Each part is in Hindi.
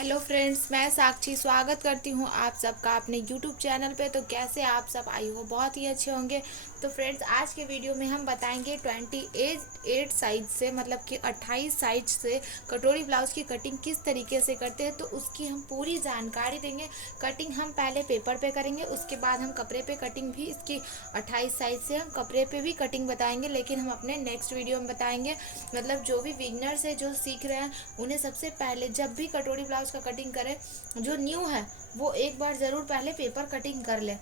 हेलो फ्रेंड्स, मैं साक्षी स्वागत करती हूँ आप सबका अपने यूट्यूब चैनल पे। तो कैसे आप सब, आई हो बहुत ही अच्छे होंगे। तो फ्रेंड्स, आज के वीडियो में हम बताएंगे 28 साइज से, मतलब कि 28 साइज से कटोरी ब्लाउज की कटिंग किस तरीके से करते हैं। तो उसकी हम पूरी जानकारी देंगे। कटिंग हम पहले पेपर पे करेंगे, उसके बाद हम कपड़े पे कटिंग भी इसकी 28 साइज से हम कपड़े पे भी कटिंग बताएंगे, लेकिन हम अपने नेक्स्ट वीडियो में बताएंगे। मतलब जो भी बिगनर्स है, जो सीख रहे हैं, उन्हें सबसे पहले जब भी कटोरी ब्लाउज का कटिंग करें, जो न्यू है वो एक बार ज़रूर पहले पेपर कटिंग कर ले।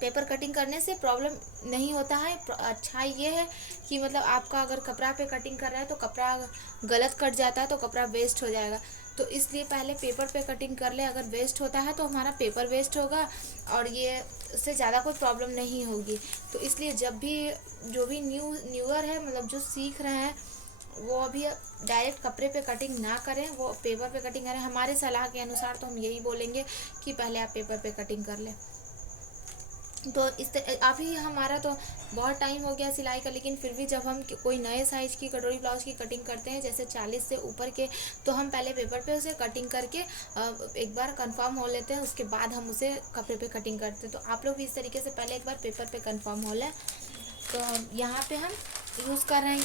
पेपर कटिंग करने से प्रॉब्लम नहीं होता है। अच्छा ये है कि मतलब आपका अगर कपड़ा पे कटिंग कर रहा है तो कपड़ा गलत कट जाता है तो कपड़ा वेस्ट हो जाएगा। तो इसलिए पहले पेपर पे कटिंग कर ले। अगर वेस्ट होता है तो हमारा पेपर वेस्ट होगा और ये उससे ज़्यादा कोई प्रॉब्लम नहीं होगी। तो इसलिए जब भी जो भी न्यूअर है, मतलब जो सीख रहे हैं, वो अभी डायरेक्ट कपड़े पे कटिंग ना करें, वो पेपर पे कटिंग करें। हमारे सलाह के अनुसार तो हम यही बोलेंगे कि पहले आप पेपर पे कटिंग कर लें। तो अभी हमारा तो बहुत टाइम हो गया सिलाई का, लेकिन फिर भी जब हम कोई नए साइज की कटोरी ब्लाउज की कटिंग करते हैं, जैसे 40 से ऊपर के, तो हम पहले पेपर पे उसे कटिंग करके एक बार कंफर्म हो लेते हैं, उसके बाद हम उसे कपड़े पे कटिंग करते हैं। तो आप लोग भी इस तरीके से पहले एक बार पेपर पे कंफर्म हो लें। तो यहाँ पे हम यूज़ कर रहे हैं,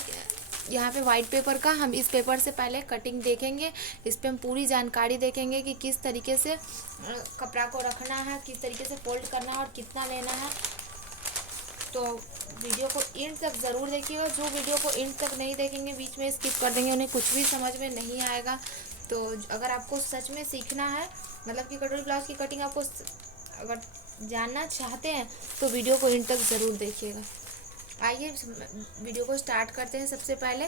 यहाँ पे वाइट पेपर का, हम इस पेपर से पहले कटिंग देखेंगे। इस पे हम पूरी जानकारी देखेंगे कि किस तरीके से कपड़ा को रखना है, किस तरीके से फोल्ड करना है और कितना लेना है। तो वीडियो को एंड तक ज़रूर देखिएगा। जो वीडियो को एंड तक नहीं देखेंगे, बीच में स्किप कर देंगे, उन्हें कुछ भी समझ में नहीं आएगा। तो अगर आपको सच में सीखना है, मतलब कि कटोरी ब्लाउज की कटिंग आपको अगर जानना चाहते हैं, तो वीडियो को एंड तक ज़रूर देखिएगा। आइए वीडियो को स्टार्ट करते हैं। सबसे पहले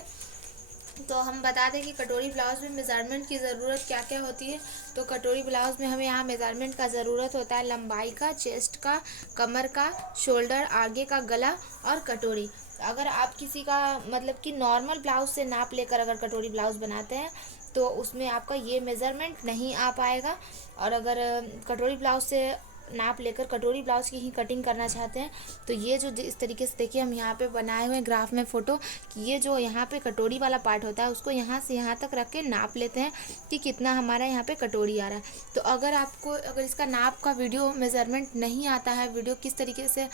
तो हम बता दें कि कटोरी ब्लाउज में मेज़रमेंट की ज़रूरत क्या क्या होती है। तो कटोरी ब्लाउज में हमें यहाँ मेज़रमेंट का ज़रूरत होता है लंबाई का, चेस्ट का, कमर का, शोल्डर, आगे का गला और कटोरी। अगर आप किसी का मतलब कि नॉर्मल ब्लाउज से नाप लेकर अगर कटोरी ब्लाउज बनाते हैं, तो उसमें आपका ये मेज़रमेंट नहीं आ पाएगा। और अगर कटोरी ब्लाउज से नाप लेकर कटोरी ब्लाउज की ही कटिंग करना चाहते हैं, तो ये जो इस तरीके से देखिए, हम यहाँ पे बनाए हुए हैं ग्राफ में फ़ोटो, कि ये जो यहाँ पे कटोरी वाला पार्ट होता है, उसको यहाँ से यहाँ तक रख के नाप लेते हैं कि कितना हमारा यहाँ पे कटोरी आ रहा है। तो अगर इसका नाप का वीडियो मेज़रमेंट नहीं आता है, वीडियो किस तरीके से,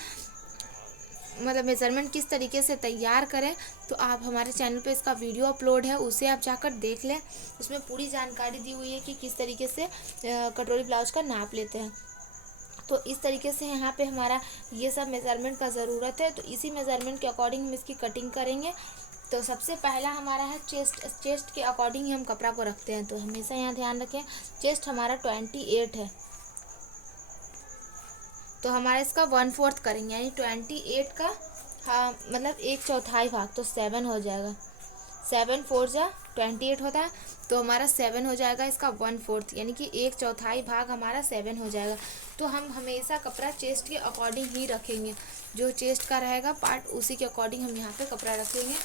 मतलब मेज़रमेंट किस तरीके से तैयार करें, तो आप हमारे चैनल पे इसका वीडियो अपलोड है, उसे आप जाकर देख लें। उसमें पूरी जानकारी दी हुई है कि किस तरीके से कटोरी ब्लाउज का नाप लेते हैं। तो इस तरीके से यहाँ पे हमारा ये सब मेज़रमेंट का ज़रूरत है। तो इसी मेज़रमेंट के अकॉर्डिंग हम इसकी कटिंग करेंगे। तो सबसे पहला हमारा है चेस्ट के अकॉर्डिंग ही हम कपड़ा को रखते हैं। तो हमेशा यहाँ ध्यान रखें, चेस्ट हमारा 28 है, तो हमारा इसका 1/4 करेंगे, यानी 28 का, हाँ, मतलब एक चौथाई भाग, तो 7 हो जाएगा। 7 4 जा 28 होता है, तो हमारा 7 हो जाएगा इसका 1/4, यानी कि एक चौथाई भाग हमारा 7 हो जाएगा। तो हम हमेशा कपड़ा चेस्ट के अकॉर्डिंग ही रखेंगे, जो चेस्ट का रहेगा पार्ट उसी के अकॉर्डिंग हम यहाँ पे कपड़ा रखेंगे।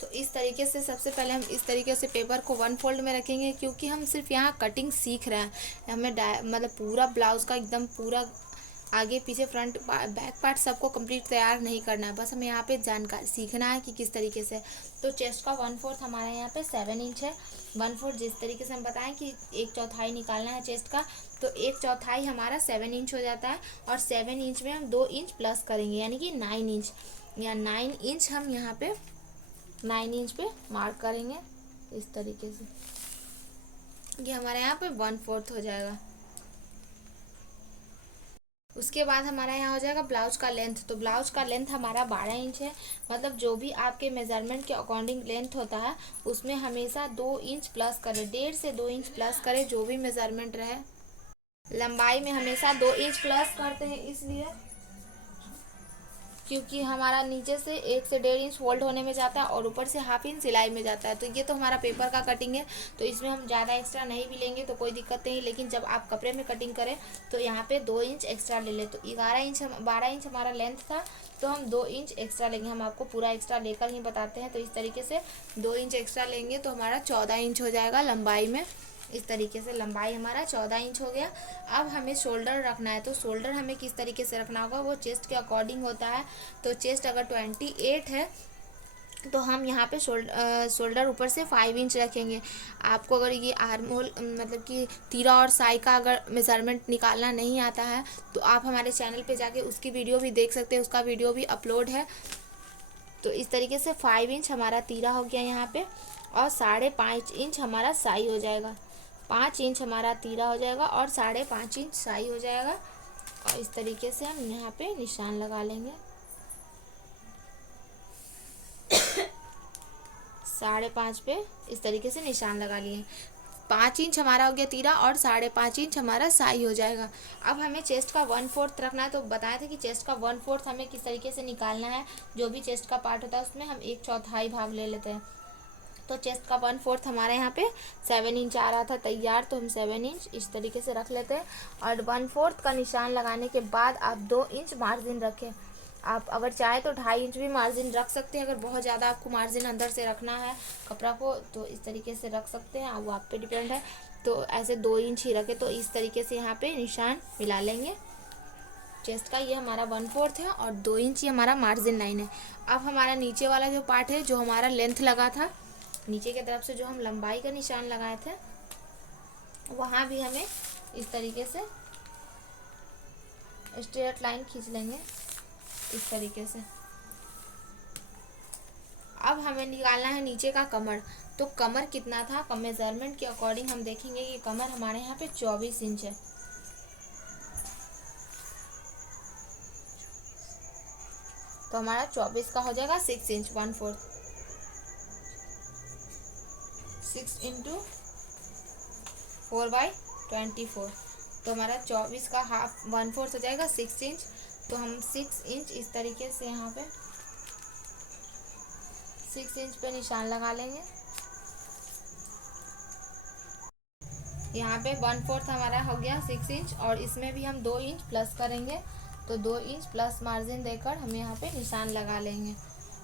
तो इस तरीके से सबसे पहले हम इस तरीके से पेपर को 1 फोल्ड में रखेंगे, क्योंकि हम सिर्फ यहाँ कटिंग सीख रहे हैं। हमें मतलब पूरा ब्लाउज का एकदम पूरा आगे पीछे फ्रंट बैक पार्ट सबको कंप्लीट तैयार नहीं करना है, बस हमें यहाँ पे जानकारी सीखना है कि किस तरीके से। तो चेस्ट का 1/4 हमारे यहाँ पे 7 इंच है। 1/4 जिस तरीके से हम बताएं कि एक चौथाई निकालना है चेस्ट का, तो एक चौथाई हमारा 7 इंच हो जाता है। और 7 इंच में हम 2 इंच प्लस करेंगे, यानी कि 9 इंच, या 9 इंच हम यहाँ पे 9 इंच पे मार्क करेंगे। तो इस तरीके से ये हमारे यहाँ पे 1/4 हो जाएगा। उसके बाद हमारा यहाँ हो जाएगा ब्लाउज का लेंथ। तो ब्लाउज का लेंथ हमारा 12 इंच है। मतलब जो भी आपके मेज़रमेंट के अकॉर्डिंग लेंथ होता है, उसमें हमेशा 2 इंच प्लस करें, 1.5 से 2 इंच प्लस करें, जो भी मेज़रमेंट रहे। लंबाई में हमेशा 2 इंच प्लस करते हैं, इसलिए क्योंकि हमारा नीचे से 1 से 1.5 इंच फोल्ड होने में जाता है और ऊपर से हाफ इंच सिलाई में जाता है। तो ये तो हमारा पेपर का कटिंग है, तो इसमें हम ज़्यादा एक्स्ट्रा नहीं भी लेंगे तो कोई दिक्कत नहीं। लेकिन जब आप कपड़े में कटिंग करें, तो यहाँ पे 2 इंच एक्स्ट्रा ले लें। तो 12 इंच हमारा लेंथ था, तो हम 2 इंच एक्स्ट्रा लेंगे। हम आपको पूरा एक्स्ट्रा लेकर ही बताते हैं। तो इस तरीके से 2 इंच एक्स्ट्रा लेंगे, तो हमारा 14 इंच हो जाएगा लंबाई में। इस तरीके से लंबाई हमारा 14 इंच हो गया। अब हमें शोल्डर रखना है। तो शोल्डर हमें किस तरीके से रखना होगा, वो चेस्ट के अकॉर्डिंग होता है। तो चेस्ट अगर 28 है, तो हम यहाँ पे शोल्डर ऊपर से 5 इंच रखेंगे। आपको अगर ये आर्म होल मतलब कि तीरा और साई का अगर मेज़रमेंट निकालना नहीं आता है तो आप हमारे चैनल पे जाके उसकी वीडियो भी देख सकते हैं, उसका वीडियो भी अपलोड है। तो इस तरीके से 5 इंच हमारा तीरा हो गया यहाँ पे, और 5.5 इंच हमारा साई हो जाएगा। 5 इंच हमारा तीरा हो जाएगा और 5.5 इंच साई हो जाएगा। और इस तरीके से हम यहाँ पे निशान लगा लेंगे। 5.5 पे इस तरीके से निशान लगा लिए। 5 इंच हमारा हो गया तीरा और 5.5 इंच हमारा साई हो जाएगा। अब हमें चेस्ट का 1/4 रखना है। तो बताया था कि चेस्ट का 1/4 हमें किस तरीके से निकालना है। जो भी चेस्ट का पार्ट होता है उसमें हम 1/4 भाग ले लेते हैं। तो चेस्ट का 1/4 हमारे यहाँ पे 7 इंच आ रहा था तैयार, तो हम 7 इंच इस तरीके से रख लेते हैं। और 1/4 का निशान लगाने के बाद आप 2 इंच मार्जिन रखें। आप अगर चाहे तो 2.5 इंच भी मार्जिन रख सकते हैं। अगर बहुत ज़्यादा आपको मार्जिन अंदर से रखना है कपड़ा को तो इस तरीके से रख सकते हैं, वो आप पे डिपेंड है। तो ऐसे 2 इंच ही रखें। तो इस तरीके से यहाँ पे निशान मिला लेंगे। चेस्ट का ये हमारा 1/4 है और 2 इंच ये हमारा मार्जिन लाइन है। अब हमारा नीचे वाला जो पार्ट है, जो हमारा लेंथ लगा था, नीचे की तरफ से जो हम लंबाई का निशान लगाए थे, वहाँ भी हमें इस तरीके से स्ट्रेट लाइन खींच लेंगे इस तरीके से। अब हमें निकालना है नीचे का कमर। तो कमर कितना था, कम मेजरमेंट के अकॉर्डिंग हम देखेंगे कि कमर हमारे यहाँ पे 24 इंच है। तो हमारा 24 का हो जाएगा 6 इंच 1/4। 6 इंटू 4/24। तो हमारा 24 का हाफ 1/4 हो जाएगा 6 इंच। तो हम 6 इंच इस तरीके से यहाँ पे 6 इंच पे निशान लगा लेंगे। यहाँ पे 1/4 हमारा हो गया 6 इंच, और इसमें भी हम 2 इंच प्लस करेंगे। तो 2 इंच प्लस मार्जिन देकर हम यहाँ पे निशान लगा लेंगे।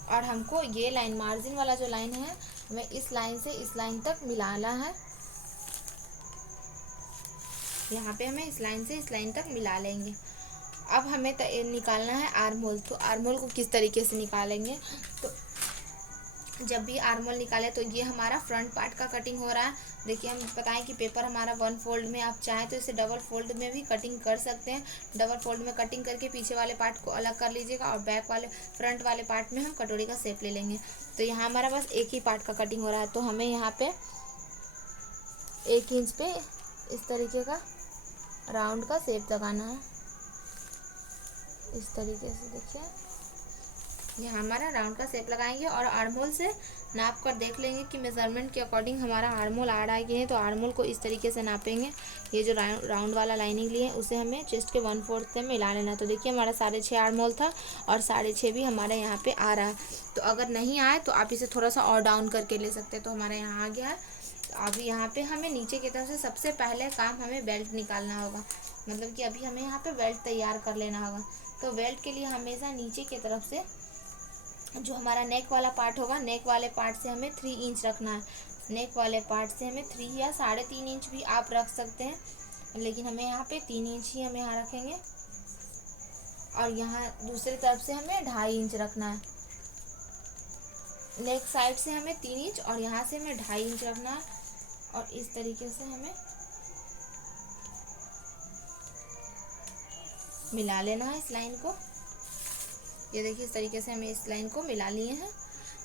और हमको ये लाइन, मार्जिन वाला जो लाइन है, हमें इस लाइन से इस लाइन तक मिलाना है। यहाँ पे हमें इस लाइन से इस लाइन तक मिला लेंगे। अब हमें निकालना है आर्म होल। तो आर्म होल को किस तरीके से निकालेंगे, तो जब भी आर्म होल निकाले तो ये हमारा फ्रंट पार्ट का कटिंग हो रहा है। देखिए हम बताएं कि पेपर हमारा 1 फोल्ड में, आप चाहें तो इसे डबल फोल्ड में भी कटिंग कर सकते हैं। डबल फोल्ड में कटिंग करके पीछे वाले पार्ट को अलग कर लीजिएगा और फ्रंट वाले पार्ट में हम कटोरी का शेप ले लेंगे। तो यहाँ हमारा बस एक ही पार्ट का कटिंग हो रहा है। तो हमें यहाँ पे 1 इंच पे इस तरीके का राउंड का शेप लगाना है इस तरीके से। देखिए यहाँ हमारा राउंड का शेप लगाएंगे और आर्म होल से नाप कर देख लेंगे कि मेज़रमेंट के अकॉर्डिंग हमारा आर्म होल आ रहा है कि नहीं। तो आर्म होल को इस तरीके से नापेंगे। ये जो राउंड वाला लाइनिंग लिए उसे हमें चेस्ट के 1/4 से मिला लेना। तो देखिए हमारा 6.5 आर्म होल था और 6.5 भी हमारे यहाँ पे आ रहा है। तो अगर नहीं आए तो आप इसे थोड़ा सा और डाउन करके ले सकते हैं। तो हमारे यहाँ आ गया है। अभी यहाँ पे हमें नीचे की तरफ से सबसे पहले काम हमें बेल्ट निकालना होगा। मतलब कि अभी हमें यहाँ पे बेल्ट तैयार कर लेना होगा। तो बेल्ट के लिए हमेशा नीचे की तरफ से जो हमारा नेक वाला पार्ट होगा, नेक वाले पार्ट से हमें 3 इंच रखना है। नेक वाले पार्ट से हमें 3 या 3.5 इंच भी आप रख सकते हैं, लेकिन हमें यहाँ पे 3 इंच ही हम यहाँ रखेंगे। और यहाँ दूसरी तरफ से हमें 2.5 इंच रखना है। नेक साइड से हमें 3 इंच और यहाँ से हमें 2.5 इंच रखना है। और इस तरीके से हमें मिला लेना है इस लाइन को। ये देखिए इस तरीके से हमें इस लाइन को मिला लिए हैं।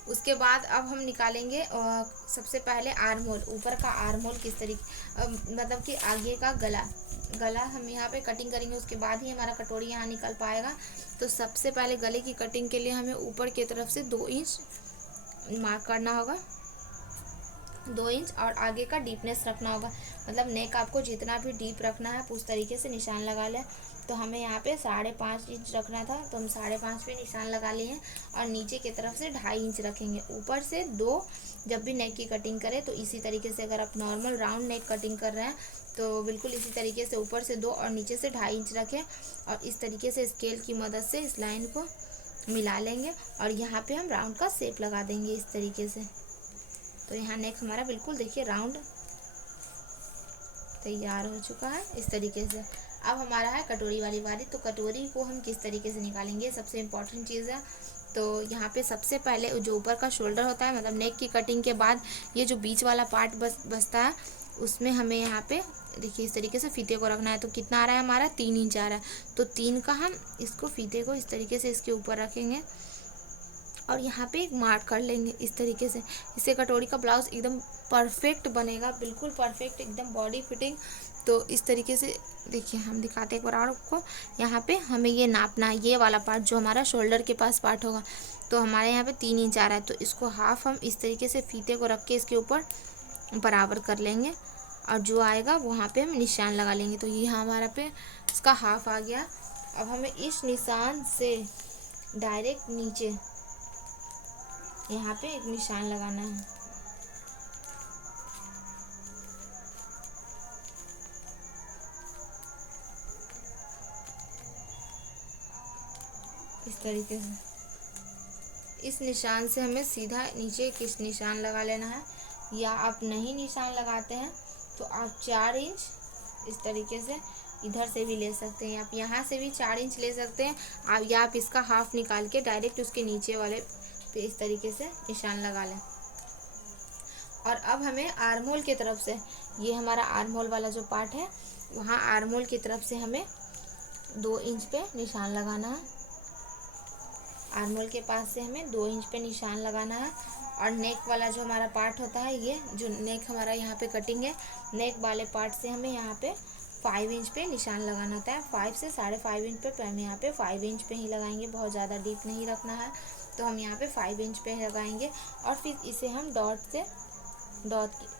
उसके बाद अब हम निकालेंगे सबसे पहले आर्म होल। ऊपर का आर्म होल किस तरीके, मतलब कि आगे का गला हम यहाँ पे कटिंग करेंगे। उसके बाद ही हमारा कटोरी यहाँ निकल पाएगा। तो सबसे पहले गले की कटिंग के लिए हमें ऊपर की तरफ से 2 इंच मार्क करना होगा, 2 इंच, और आगे का डीपनेस रखना होगा। मतलब नेक आपको जितना भी डीप रखना है उस तरीके से निशान लगा लें। तो हमें यहाँ पे 5.5 इंच रखना था, तो हम 5.5 पे निशान लगा लिए हैं। और नीचे की तरफ से 2.5 इंच रखेंगे। ऊपर से 2, जब भी नेक की कटिंग करें तो इसी तरीके से, अगर आप नॉर्मल राउंड नेक कटिंग कर रहे हैं तो बिल्कुल इसी तरीके से ऊपर से 2 और नीचे से 2.5 इंच रखें। और इस तरीके से स्केल की मदद से इस लाइन को मिला लेंगे और यहाँ पे हम राउंड का शेप लगा देंगे इस तरीके से। तो यहाँ नेक हमारा बिल्कुल देखिए राउंड तैयार हो चुका है इस तरीके से। अब हमारा है कटोरी वाली बारी। तो कटोरी को हम किस तरीके से निकालेंगे, सबसे इम्पोर्टेंट चीज़ है। तो यहाँ पे सबसे पहले जो ऊपर का शोल्डर होता है, मतलब नेक की कटिंग के बाद ये जो बीच वाला पार्ट बचता है, उसमें हमें यहाँ पे देखिए इस तरीके से फीते को रखना है। तो कितना आ रहा है हमारा, 3 इंच आ रहा है। तो 3 का हम इसको फीते को इस तरीके से इसके ऊपर रखेंगे और यहाँ पे एक मार्क कर लेंगे इस तरीके से। इससे कटोरी का ब्लाउज एकदम परफेक्ट बनेगा, बिल्कुल परफेक्ट, एकदम बॉडी फिटिंग। तो इस तरीके से देखिए हम दिखाते हैं एक बार आपको। यहाँ पे हमें ये नापना है, ये वाला पार्ट जो हमारा शोल्डर के पास पार्ट होगा। तो हमारे यहाँ पे 3 इंच आ रहा है, तो इसको हाफ हम इस तरीके से फीते को रख के इसके ऊपर बराबर कर लेंगे और जो आएगा वहाँ पे हम निशान लगा लेंगे। तो ये हमारा पे इसका हाफ आ गया। अब हमें इस निशान से डायरेक्ट नीचे यहाँ पे एक निशान लगाना है। इस तरीके से इस निशान से हमें सीधा नीचे किस निशान लगा लेना है। या आप नहीं निशान लगाते हैं तो आप 4 इंच इस तरीके से इधर से भी ले सकते हैं, आप यहाँ से भी 4 इंच ले सकते हैं आप, या आप इसका हाफ निकाल के डायरेक्ट उसके नीचे वाले पे इस तरीके से निशान लगा लें। और अब हमें आर्म होल की तरफ से, ये हमारा आर्म होल वाला जो पार्ट है, वहाँ आर्म होल की तरफ से हमें 2 इंच पे निशान लगाना है। आर्म होल के पास से हमें 2 इंच पे निशान लगाना है। और नेक वाला जो हमारा पार्ट होता है, ये जो नेक हमारा यहाँ पे कटिंग है, नेक वाले पार्ट से हमें यहाँ पे 5 इंच पे निशान लगाना होता है। 5 से 5.5 इंच पे हम यहाँ पे 5 इंच पे ही लगाएंगे, बहुत ज़्यादा डीप नहीं रखना है। तो हम यहाँ पे 5 इंच पे ही लगाएंगे। और फिर इसे हम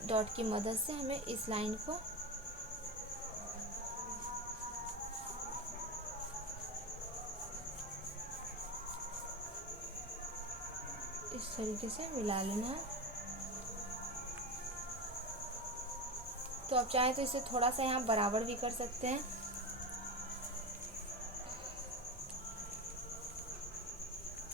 डॉट की मदद से हमें इस लाइन को इस तरीके से मिला लेना है। तो आप चाहें तो इसे थोड़ा सा यहाँ बराबर भी कर सकते हैं।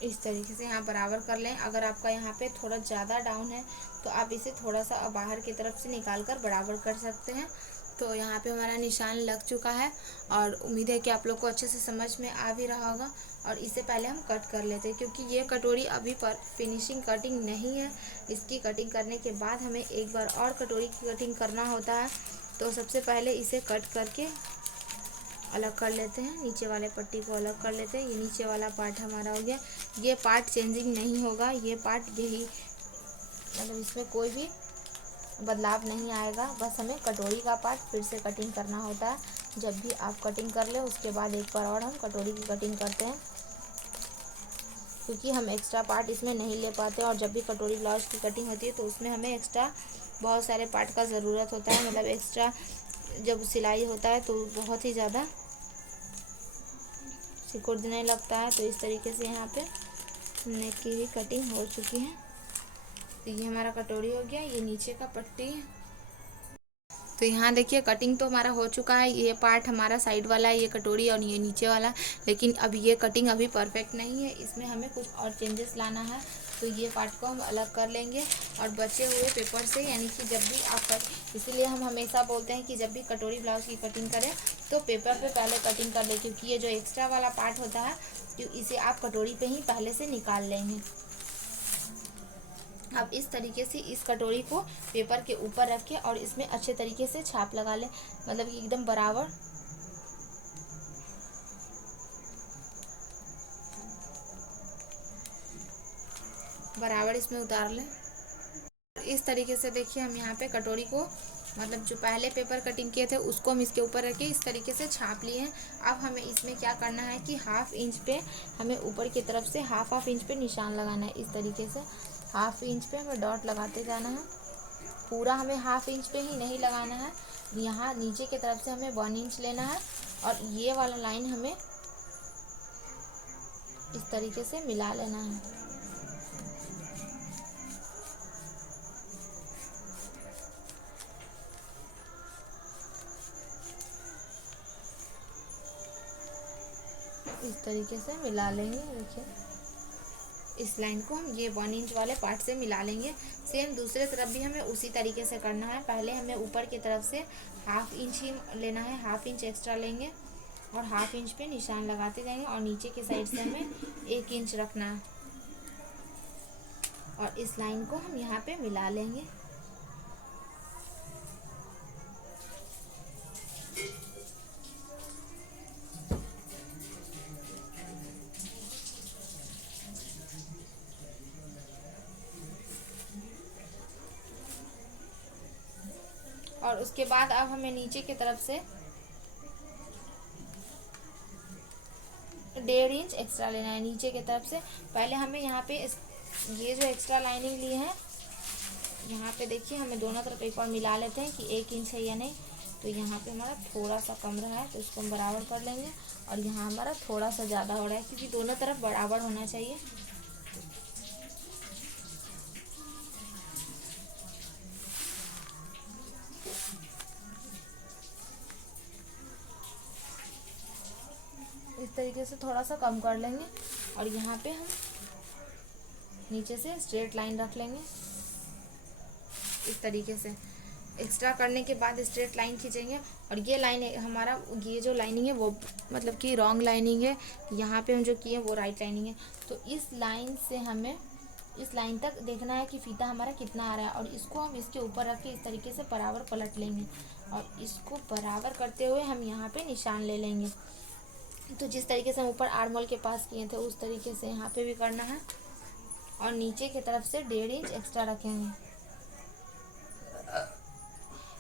इस तरीके से यहाँ बराबर कर लें। अगर आपका यहाँ पे थोड़ा ज़्यादा डाउन है तो आप इसे थोड़ा सा बाहर की तरफ से निकाल कर बराबर कर सकते हैं। तो यहाँ पे हमारा निशान लग चुका है और उम्मीद है कि आप लोग को अच्छे से समझ में आ भी रहा होगा। और इसे पहले हम कट कर लेते हैं, क्योंकि ये कटोरी अभी पर फिनिशिंग कटिंग नहीं है। इसकी कटिंग करने के बाद हमें एक बार और कटोरी की कटिंग करना होता है। तो सबसे पहले इसे कट करके अलग कर लेते हैं, नीचे वाले पट्टी को अलग कर लेते हैं। ये नीचे वाला पार्ट हमारा हो गया। ये पार्ट चेंजिंग नहीं होगा, ये पार्ट यही, मतलब इसमें कोई भी बदलाव नहीं आएगा। बस हमें कटोरी का पार्ट फिर से कटिंग करना होता है। जब भी आप कटिंग कर ले उसके बाद एक बार और हम कटोरी की कटिंग करते हैं, क्योंकि हम एक्स्ट्रा पार्ट इसमें नहीं ले पाते। और जब भी कटोरी ब्लाउज की कटिंग होती है तो उसमें हमें एक्स्ट्रा बहुत सारे पार्ट का ज़रूरत होता है। मतलब एक्स्ट्रा जब सिलाई होता है तो बहुत ही ज़्यादा सिकुड़ने लगता है। तो इस तरीके से यहाँ पे नेक की भी कटिंग हो चुकी है। तो ये हमारा कटोरी हो गया, ये नीचे का पट्टी है। तो यहाँ देखिए कटिंग तो हमारा हो चुका है। ये पार्ट हमारा साइड वाला है, ये कटोरी, और ये नीचे वाला। लेकिन अब ये कटिंग अभी परफेक्ट नहीं है, इसमें हमें कुछ और चेंजेस लाना है। तो ये पार्ट को हम अलग कर लेंगे और बचे हुए पेपर से, यानी कि जब भी आप इसीलिए हम हमेशा बोलते हैं कि जब भी कटोरी ब्लाउज की कटिंग करें तो पेपर पे पहले कटिंग कर लें, क्योंकि ये जो एक्स्ट्रा वाला पार्ट होता है इसे आप कटोरी पे ही पहले से निकाल लेंगे। अब इस तरीके से इस कटोरी को पेपर के ऊपर रखें और इसमें अच्छे तरीके से छाप लगा लें, मतलब कि एकदम बराबर इसमें उतार लें। इस तरीके से देखिए हम यहाँ पे कटोरी को, मतलब जो पहले पेपर कटिंग किए थे उसको हम इसके ऊपर रखे इस तरीके से छाप लिए हैं। अब हमें इसमें क्या करना है कि हाफ इंच पे हमें ऊपर की तरफ से हाफ इंच पे निशान लगाना है। इस तरीके से हाफ इंच पे हमें डॉट लगाते जाना है। पूरा हमें हाफ इंच पे ही नहीं लगाना है, यहाँ नीचे की तरफ से हमें 1 इंच लेना है और ये वाला लाइन हमें इस तरीके से मिला लेना है। इस तरीके से मिला लेंगे। देखिए इस लाइन को हम ये 1 इंच वाले पार्ट से मिला लेंगे। सेम दूसरे तरफ भी हमें उसी तरीके से करना है। पहले हमें ऊपर की तरफ से हाफ इंच ही लेना है, हाफ इंच एक्स्ट्रा लेंगे और हाफ इंच पे निशान लगाते जाएंगे और नीचे के साइड से हमें 1 इंच रखना है। और इस लाइन को हम यहाँ पे मिला लेंगे। और उसके बाद अब हमें नीचे की तरफ से 1.5 इंच एक्स्ट्रा लेना है नीचे की तरफ से। पहले हमें यहाँ पे ये जो एक्स्ट्रा लाइनिंग ली है, यहाँ पे देखिए हमें दोनों तरफ एक बार मिला लेते हैं कि 1 इंच है या नहीं। तो यहाँ पे हमारा थोड़ा सा कम रहा है तो इसको हम बराबर कर लेंगे, और यहाँ हमारा थोड़ा सा ज़्यादा हो रहा है क्योंकि दोनों तरफ बराबर होना चाहिए। इस तरीके से थोड़ा सा कम कर लेंगे, और यहाँ पे हम नीचे से स्ट्रेट लाइन रख लेंगे। इस तरीके से एक्स्ट्रा करने के बाद स्ट्रेट लाइन खींचेंगे, और ये लाइन हमारा, ये जो लाइनिंग है वो मतलब कि रॉन्ग लाइनिंग है, यहाँ पे हम जो किए वो राइट लाइनिंग है। तो इस लाइन से हमें इस लाइन तक देखना है कि फीता हमारा कितना आ रहा है, और इसको हम इसके ऊपर रख के इस तरीके से बराबर पलट लेंगे, और इसको बराबर करते हुए हम यहाँ पे निशान ले लेंगे। तो जिस तरीके से हम ऊपर आर्म होल के पास किए थे उस तरीके से यहाँ पे भी करना है, और नीचे की तरफ से 1.5 इंच एक्स्ट्रा रखेंगे,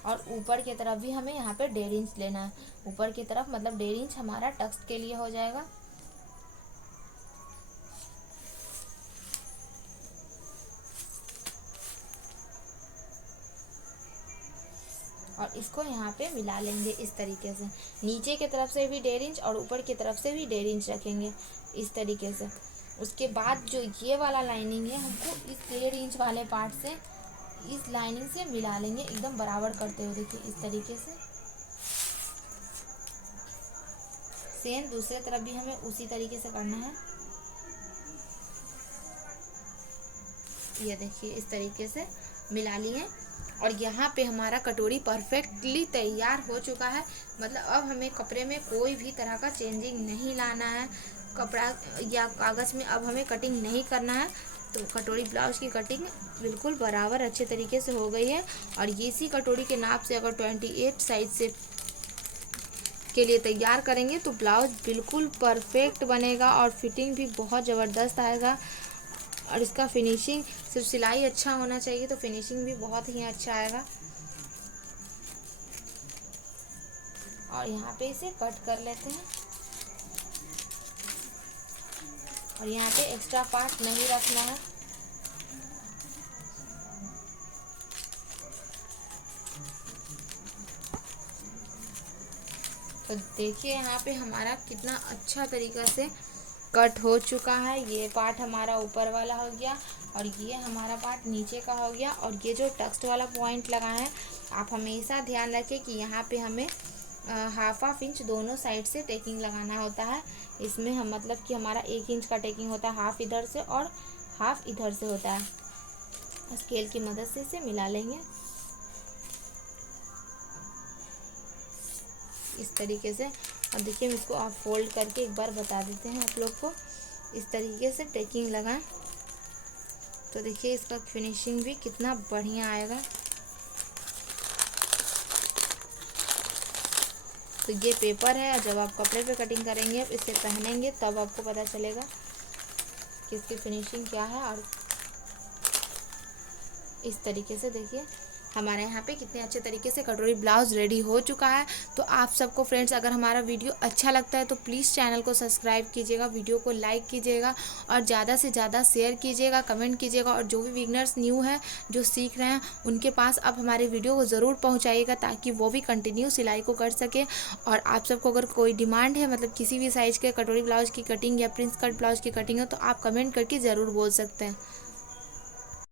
और ऊपर की तरफ भी हमें यहाँ पे 1.5 इंच लेना है। ऊपर की तरफ मतलब 1.5 इंच हमारा टक्स के लिए हो जाएगा। और इसको यहाँ पे मिला लेंगे इस तरीके से। नीचे की तरफ से भी 1.5 इंच और ऊपर की तरफ से भी 1.5 इंच रखेंगे इस तरीके से। उसके बाद जो ये वाला लाइनिंग है हमको इस 1.5 इंच वाले पार्ट से इस लाइनिंग से मिला लेंगे एकदम बराबर करते हुए। देखिए इस तरीके से सेम दूसरे तरफ भी हमें उसी तरीके से करना है। ये देखिए इस तरीके से मिला लिए, और यहाँ पे हमारा कटोरी परफेक्टली तैयार हो चुका है। मतलब अब हमें कपड़े में कोई भी तरह का चेंजिंग नहीं लाना है, कपड़ा या कागज़ में अब हमें कटिंग नहीं करना है। तो कटोरी ब्लाउज़ की कटिंग बिल्कुल बराबर अच्छे तरीके से हो गई है। और ये इसी कटोरी के नाप से अगर 28 साइज से के लिए तैयार करेंगे तो ब्लाउज़ बिल्कुल परफेक्ट बनेगा, और फिटिंग भी बहुत ज़बरदस्त आएगा। और इसका फिनिशिंग, सिर्फ सिलाई अच्छा होना चाहिए तो फिनिशिंग भी बहुत ही अच्छा आएगा। और यहाँ पे इसे कट कर लेते हैं, और यहाँ पे एक्स्ट्रा पार्ट नहीं रखना है। तो देखिए यहाँ पे हमारा कितना अच्छा तरीक़ा से कट हो चुका है। ये पार्ट हमारा ऊपर वाला हो गया, और ये हमारा पार्ट नीचे का हो गया। और ये जो टेक्स्ट वाला पॉइंट लगा है, आप हमेशा ध्यान रखें कि यहाँ पे हमें हाफ इंच दोनों साइड से टेकिंग लगाना होता है। इसमें हम मतलब कि हमारा 1 इंच का टेकिंग होता है, हाफ इधर से और हाफ इधर से होता है। स्केल की मदद से इसे मिला लेंगे इस तरीके से। अब देखिए हम इसको आप फोल्ड करके एक बार बता देते हैं आप लोग को। इस तरीके से टेकिंग लगाएं तो देखिए इसका फिनिशिंग भी कितना बढ़िया आएगा। तो ये पेपर है, जब आप कपड़े पे कटिंग करेंगे इसे पहनेंगे तब आपको पता चलेगा कि इसकी फिनिशिंग क्या है। और इस तरीके से देखिए हमारे यहाँ पे कितने अच्छे तरीके से कटोरी ब्लाउज़ रेडी हो चुका है। तो आप सबको फ्रेंड्स अगर हमारा वीडियो अच्छा लगता है तो प्लीज़ चैनल को सब्सक्राइब कीजिएगा, वीडियो को लाइक कीजिएगा, और ज़्यादा से ज़्यादा शेयर कीजिएगा, कमेंट कीजिएगा। और जो भी बिगनर्स न्यू हैं जो सीख रहे हैं उनके पास अब हमारे वीडियो को ज़रूर पहुँचाइएगा ताकि वो भी कंटिन्यू सिलाई को कर सके। और आप सबको अगर कोई डिमांड है, मतलब किसी भी साइज़ के कटोरी ब्लाउज़ की कटिंग या प्रिंस कट ब्लाउज़ की कटिंग हो, तो आप कमेंट करके ज़रूर बोल सकते हैं।